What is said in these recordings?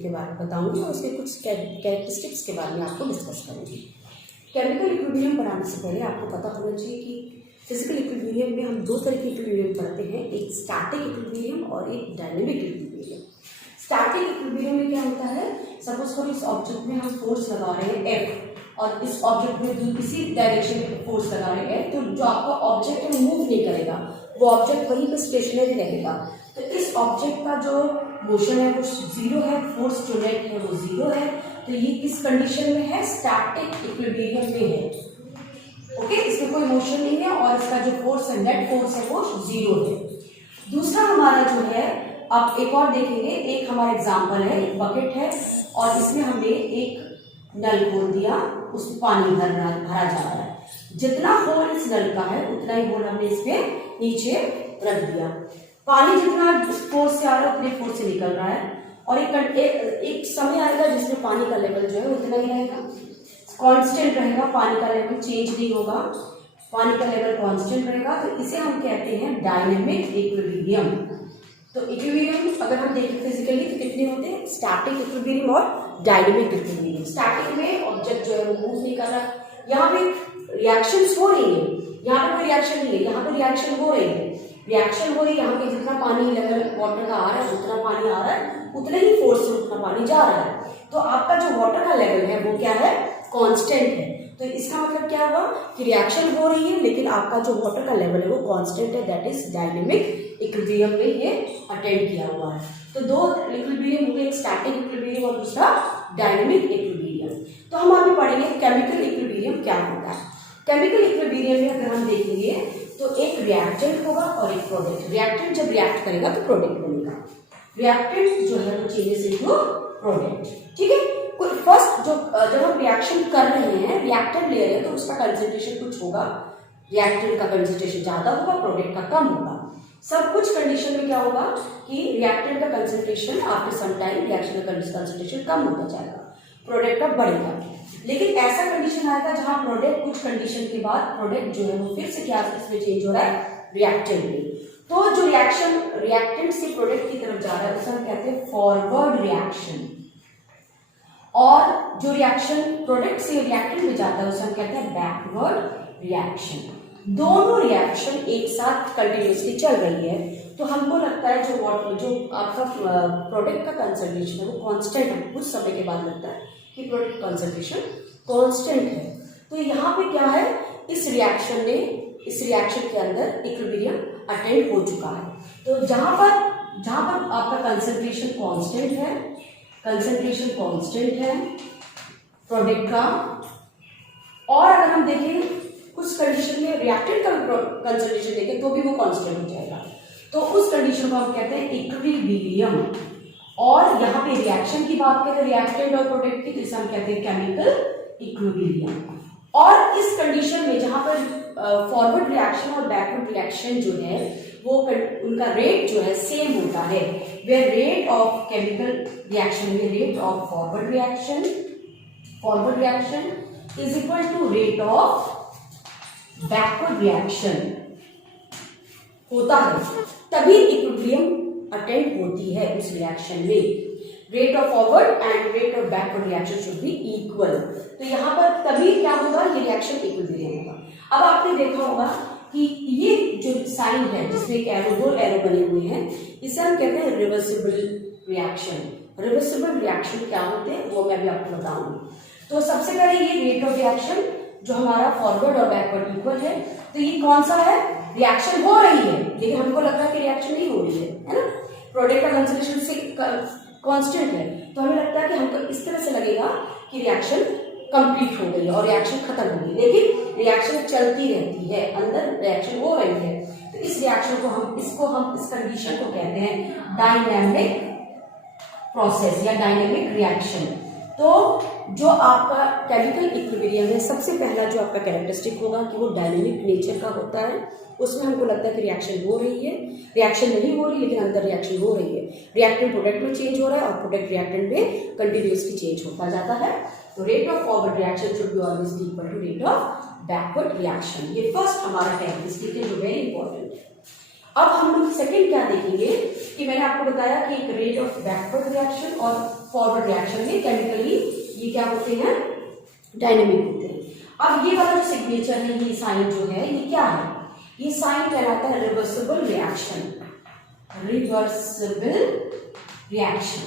के बारे में बताऊंगी और उसके कुछ कैरेक्टरिस्टिक्स के बारे में आपको डिस्कस करूंगी। केमिकल इक्विलिब्रियम बनाने से पहले आपको पता होना चाहिए कि फिजिकल इक्विलिब्रियम में हम दो तरह के इक्विलिब्रियम पढ़ते हैं, एक स्टैटिक इक्विलिब्रियम और एक डायनेमिक इक्विलिब्रियम। स्टैटिक इक्विलिब्रियम में क्या होता है, सपोज करो इस ऑब्जेक्ट में हम फोर्स लगा रहे हैं F और इस ऑब्जेक्ट में किसी डायरेक्शन में फोर्स लगा रहे हैं, तो जो आपका ऑब्जेक्ट है मूव नहीं करेगा, वो ऑब्जेक्ट वहीं पे स्टेशनरी रहेगा। तो इस ऑब्जेक्ट का जो मोशन है वो जीरो है, फोर्स जो नेट है वो जीरो है, तो ये किस कंडीशन में है, स्टैटिक इक्विलिब्रियम में है। ओके, इसमें कोई मोशन नहीं है और इसका जो फोर्स है, नेट फोर्स है वो जीरो है। दूसरा हमारा जो है, आप एक और देखेंगे, एक हमारा एग्जांपल है, एक बकेट है और इसमें हमने एक नल खोल दिया, उसमें पानी भरा जा रहा है। जितना होल इस नल का है उतना ही होल हमने इसमें नीचे रख दिया। पानी जितना फोर्स से आ रहा है उतने फोर्स से निकल रहा है और एक समय आएगा जिसमें पानी का लेवल जो है उतना ही रहेगा, कांस्टेंट रहेगा, पानी का लेवल चेंज नहीं होगा, पानी का लेवल कांस्टेंट रहेगा। तो इसे हम कहते हैं डायनेमिक इक्विलिब्रियम। तो इक्विलिब्रियम अगर हम देखें फिजिकली तो कितने होते हैं, स्टैटिक इक्विलिब्रियम और डायनेमिक इक्विलिब्रियम। स्टैटिक में ऑब्जेक्ट जो है वो मूव नहीं कर रहा, यहाँ पे रिएक्शंस हो रही है, यहाँ पे कोई रिएक्शन नहीं है, यहाँ पे रिएक्शन हो रही है, रिएक्शन हो रही है, यहाँ पे जितना पानी लेवल वाटर का आ रहा है उतना पानी आ रहा है, उतने ही फोर्स से उतना पानी जा रहा है। तो आपका जो वाटर का लेवल है वो क्या है, कांस्टेंट है। तो इसका मतलब क्या हुआ कि रिएक्शन हो रही है लेकिन आपका जो वाटर का लेवल है वो कांस्टेंट है, दैट इज डायनेमिक इक्विलिब्रियम में ये अटेंड किया हुआ है। तो दो इक्विलिब्रियम हो गए, एक स्टैटिक इक्विलिब्रियम और दूसरा डायनेमिक इक्विलिब्रियम। तो हम आगे पढ़ेंगे केमिकल इक्विलिब्रियम क्या होता है। केमिकल इक्विलिब्रियम में अगर हम देखेंगे तो एक रिएक्टेंट होगा और एक प्रोडक्ट। रिएक्टेंट जब रिएक्ट करेगा तो प्रोडक्ट बनेगा, रिएक्टेंट जो है वो चेंजेस इनटू प्रोडक्ट। ठीक है, फर्स्ट जब हम रिएक्शन कर रहे हैं, रिएक्टेंट ले रहे हैं, तो उसका कंसंट्रेशन कुछ होगा, रिएक्टेंट का कंसंट्रेशन ज्यादा होगा, प्रोडक्ट का कम होगा। सब कुछ कंडीशन में क्या होगा कि रिएक्टेंट का concentration after some time reaction का कंसंट्रेशन कम होता जाएगा, प्रोडक्ट का बढ़ेगा। लेकिन ऐसा कंडीशन आएगा जहां प्रोडक्ट कुछ कंडीशन के बाद प्रोडक्ट जो है वो फिर से क्या इसमें चेंज हो रहा है, रिएक्टेंट में। तो जो रिएक्शन रिएक्टेंट से प्रोडक्ट की तरफ जा रहा है उसे हम कहते हैं फॉरवर्ड रिएक्शन, और जो रिएक्शन प्रोडक्ट से रिएक्टेंट में जाता है उसे हम कहते हैं बैकवर्ड रिएक्शन। दोनों रिएक्शन एक साथ कंटिन्यूसली चल रही है तो हमको लगता है जो आपका प्रोडक्ट का कंसंट्रेशन है वो कांस्टेंट है, कुछ समय के बाद लगता है कि प्रोडक्ट कंसंट्रेशन कांस्टेंट है। तो यहाँ पे क्या है, इस रिएक्शन के अंदर इक्विलिब्रियम अटेंड हो चुका है। तो जहां पर आपका कंसंट्रेशन कांस्टेंट है प्रोडक्ट का, और अगर हम देखें कुछ कंडीशन में रिएक्टेंट का कंसंट्रेशन देखें तो भी वो कांस्टेंट हो जाएगा, तो उस कंडीशन को हम कहते हैं इक्विलिब्रियम। और यहाँ पे रिएक्शन की बात करें, रिएक्टेंट और प्रोडक्ट की, तो इसे हम कहते हैं केमिकल इक्विलिब्रियम। और इस कंडीशन में जहां पर फॉरवर्ड रिएक्शन और बैकवर्ड रिएक्शन जो है वो उनका रेट जो है सेम होता है, वे रेट ऑफ केमिकल रिएक्शन में rate of forward reaction is equal to rate of backward reaction होता है, तभी इक्विलिब्रियम अटेंड होती है उस रिएक्शन में। Rate of forward and rate of backward reaction should be equal. तो यहाँ पर तभी क्या होगा, ये रिएक्शन इक्विलिब्रियम होगा। अब आपने देखा होगा कि ये जो साइन है जिसमें एक एरो, दो एरो बने हुए हैं, इसे हम कहते हैं रिवर्सिबल रिएक्शन। रिवर्सिबल रिएक्शन क्या होते हैं वो मैं भी आपको बताऊंगी। तो सबसे पहले ये रेट ऑफ रिएक्शन जो हमारा फॉरवर्ड और बैकवर्ड इक्वल है, तो ये कौन सा है, रिएक्शन हो रही है लेकिन हमको लगता है कि रिएक्शन नहीं हो रही है ना, प्रोडक्ट का कंसंट्रेशन से कांस्टेंट है, तो हमें लगता है कि हमको इस तरह से लगेगा कि रिएक्शन कंप्लीट हो गई है और रिएक्शन खत्म हो गई, लेकिन रिएक्शन चलती रहती है, अंदर रिएक्शन हो रही है। तो इस रिएक्शन को इस कंडीशन को कहते हैं डायनेमिक प्रोसेस या डायनेमिक रिएक्शन। तो जो आपका केमिकल इक्विलिब्रियम है, सबसे पहला जो आपका कैरेक्टरिस्टिक होगा कि वो डायनेमिक नेचर का होता है। उसमें हमको लगता है कि रिएक्शन हो रही है, रिएक्शन नहीं हो रही लेकिन अंदर रिएक्शन हो रही है, रिएक्टेंट प्रोडक्ट में चेंज हो रहा है और प्रोडक्ट रिएक्टेंट में कंटिन्यूसली चेंज होता जाता है। तो rate of forward reaction should be always be equal to rate of backward reaction. ये फर्स्ट हमारा कैरेक्टरिस्टिक है जो वेरी इंपॉर्टेंट है। अब हम लोग सेकंड क्या देखेंगे कि मैंने आपको बताया कि एक रेट ऑफ बैकवर्ड रिएक्शन और फॉरवर्ड रिएक्शन में केमिकली ये क्या होते हैं, डायनेमिक होते हैं। अब ये वाला जो सिग्नेचर है, ये साइन जो है, ये क्या है, ये साइन कहलाता है रिवर्सिबल रिएक्शन, रिवर्सिबल रिएक्शन।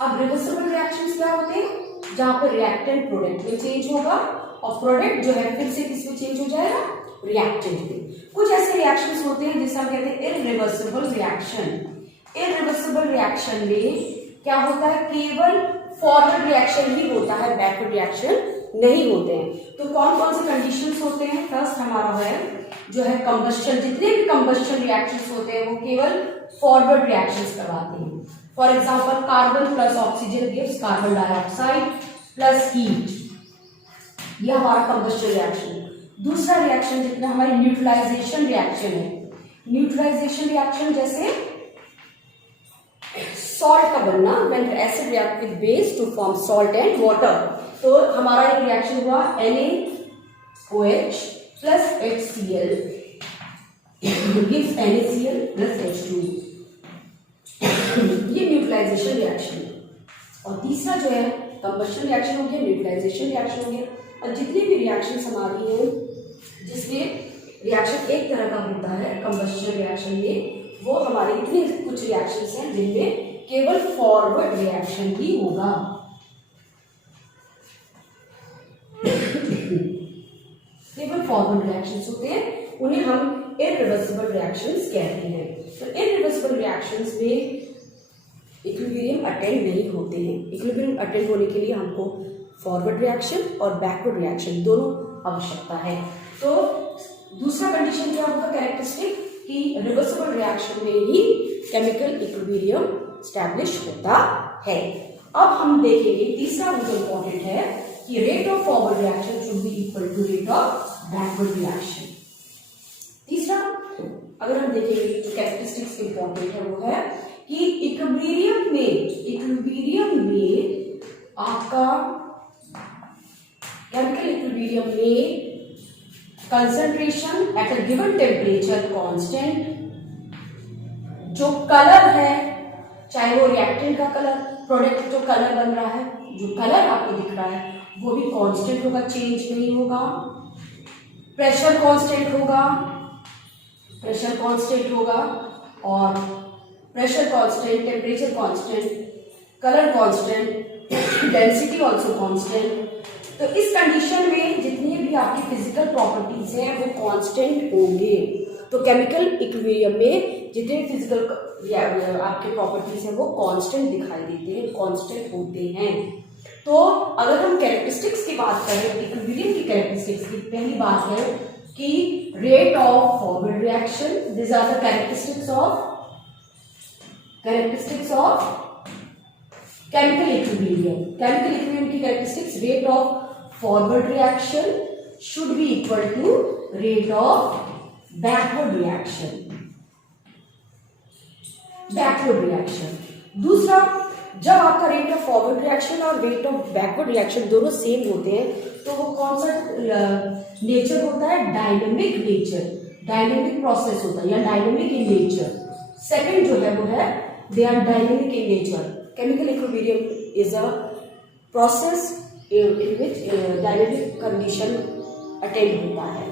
अब रिवर्सिबल रिएक्शंस क्या होते हैं, जहां पर रिएक्टेंट प्रोडक्ट में चेंज होगा और प्रोडक्ट जो है फिर से किस में चेंज हो जाएगा, रिएक्टेंट में। कुछ ऐसे रिएक्शंस होते हैं जिसे हम कहते हैं इररिवर्सिबल रिएक्शन। इररिवर्सिबल रिएक्शन में क्या होता है, केवल फॉरवर्ड रिएक्शन ही होता है, बैकवर्ड रिएक्शन नहीं होते हैं। तो कौन कौन से कंडीशंस होते हैं, फर्स्ट हमारा है जो है कंबस्शन, जितने भी कंबस्शन रिएक्शंस होते हैं वो केवल फॉरवर्ड रिएक्शंस करवाते हैं। For example carbon plus oxygen gives carbon dioxide plus heat, यह हमारा कंबस्शन रिएक्शन। दूसरा रिएक्शन जितना हमारी न्यूट्रलाइजेशन रिएक्शन है, न्यूट्रलाइजेशन रिएक्शन जैसे सॉल्ट का बनना, when acid react with base to form salt and water. तो हमारा एक रिएक्शन हुआ NaOH plus HCl gives NaCl plus H2, ये न्यूट्रलाइजेशन रिएक्शन है। और तीसरा जो है कंबस्शन रिएक्शन हो गया, न्यूट्रलाइजेशन रिएक्शन हो गया। और जितनी भी रिएक्शंस हमारी हैं जिसमें रिएक्शन एक तरह का होता है कंबस्शन रिएक्शन में, वो हमारे इतने कुछ रिएक्शंस हैं जिनमें केवल फॉरवर्ड रिएक्शन ही होगा। केवल फॉरवर्ड रिएक्शंस होते हैं, उन्हें हम इररिवर्सिबल रिएक्शंस कहते हैं। तो इररिवर्सिबल रिएक्शंस में इक्विलिब्रियम अटेंड नहीं होते हैं। इक्विलिब्रियम अटेंड होने के लिए हमको फॉरवर्ड रिएक्शन और बैकवर्ड रिएक्शन दोनों आवश्यकता है। तो दूसरा कंडीशन क्या होगा, कैरेक्टरिस्टिक, कि रिवर्सिबल रिएक्शन में ही केमिकल इक्विलिब्रियम स्टैब्लिश होता है। अब हम देखेंगे तीसरा जो इंपॉर्टेंट है कि rate of forward reaction should be equal to rate of backward reaction. तीसरा अगर हम देखेंगे जो कैरेक्टरिस्टिक्स इंपॉर्टेंट है वो है कि इक्विलिब्रियम में आपका केमिकल इक्विलिब्रियम में concentration at a given temperature constant, जो कलर है चाहे वो रिएक्टेंट का कलर, प्रोडक्ट जो कलर बन रहा है, जो कलर आपको दिख रहा है वो भी कांस्टेंट होगा, चेंज नहीं होगा। प्रेशर कांस्टेंट होगा, प्रेशर कांस्टेंट होगा, और pressure constant, temperature constant, colour constant, density also constant. तो इस कंडीशन में जितनी भी आपकी फिजिकल प्रॉपर्टीज हैं वो कांस्टेंट होंगे। तो केमिकल इक्विलिब्रियम में जितने फिजिकल आपके प्रॉपर्टीज हैं वो कांस्टेंट दिखाई देते हैं, कांस्टेंट होते हैं। तो अगर हम कैरेक्टरिस्टिक्स की बात करें, इक्विलिब्रियम की कैरेक्टरिस्टिक्स की पहली बात है कि rate of forward reaction, this are the characteristics of chemical equilibrium. Chemical equilibrium की characteristics, rate of forward reaction should be equal to rate of backward reaction. Backward reaction दूसरा, जब आपका रेट ऑफ फॉरवर्ड रिएक्शन और rate of backward reaction दोनों same होते हैं तो वो कौन सा नेचर होता है, डायनेमिक नेचर, डायनेमिक प्रोसेस होता है या डायनेमिक इन नेचर। सेकंड जो है वो है they are dynamic in nature. Chemical equilibrium is a process in which dynamic condition attend होता है।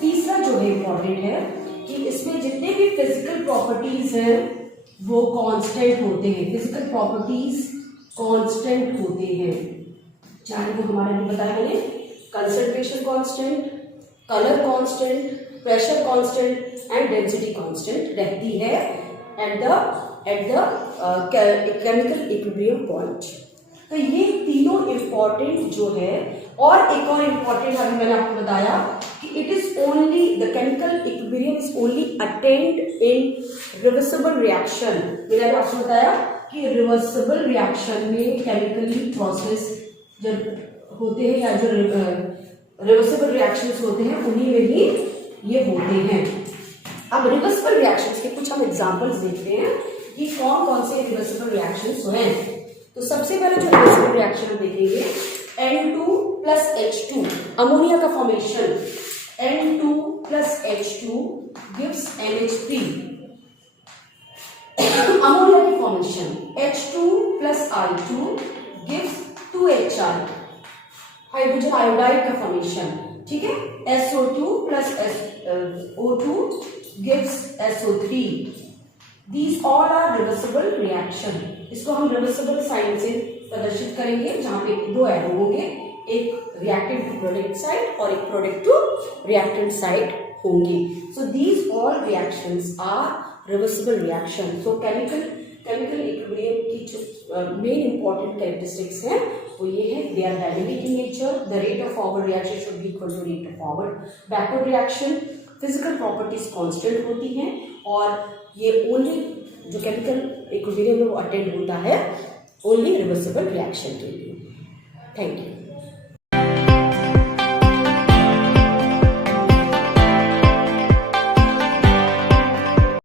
तीसरा जो है इम्पॉर्टेंट है कि इसमें जितने भी फिजिकल प्रॉपर्टीज हैं वो कांस्टेंट होते हैं, फिजिकल प्रॉपर्टीज कांस्टेंट होते हैं, चाहे वो हमारे भी बताया मैंने, concentration constant, colour constant, pressure constant and density constant रहती है at the chemical equilibrium point. तो ये तीनों इम्पॉर्टेंट जो है, और एक और इम्पॉर्टेंट अभी मैंने आपको बताया कि it is only the chemical equilibrium is only attend in reversible reaction. मैंने आपको बताया कि रिवर्सिबल रिएक्शन में केमिकली प्रोसेस जब होते हैं या जो रिवर्सिबल रिएक्शंस होते हैं उन्हीं में ही ये होते हैं। अब रिवर्सिबल रिएक्शंस के कुछ हम एग्जांपल्स देखते हैं कि कौन कौन से रिवर्सिबल रिएक्शंस हैं। तो सबसे पहले जो रिवर्सिबल रिएक्शन हम देखेंगे N2 प्लस H2, अमोनिया का formation, N2 plus H2 gives NH3। Ammonia की formation H2 plus I2 gives 2HI, hydrogen iodide का फॉर्मेशन, ठीक है, SO2 plus O2 gives SO3. These all are reversible reaction. इसको हम reversible sign से प्रदर्शित करेंगे, जहां पे दो एरो होंगे, एक रिएक्टेंट टू प्रोडक्ट साइड और एक प्रोडक्ट टू रिएक्टेंट साइड होंगे. So these all reactions are reversible reaction. So chemical equilibrium की जो मेन इंपॉर्टेंट कैरेक्टरिस्टिक्स हैं वो ये है, they are dynamic in nature, the rate of forward reaction should be equal to rate of forward backward reaction, physical properties constant होती हैं, और ये ओनली जो केमिकल इक्विलिब्रियम है वो अटेंड होता है ओनली रिवर्सिबल रिएक्शन के लिए. Thank you.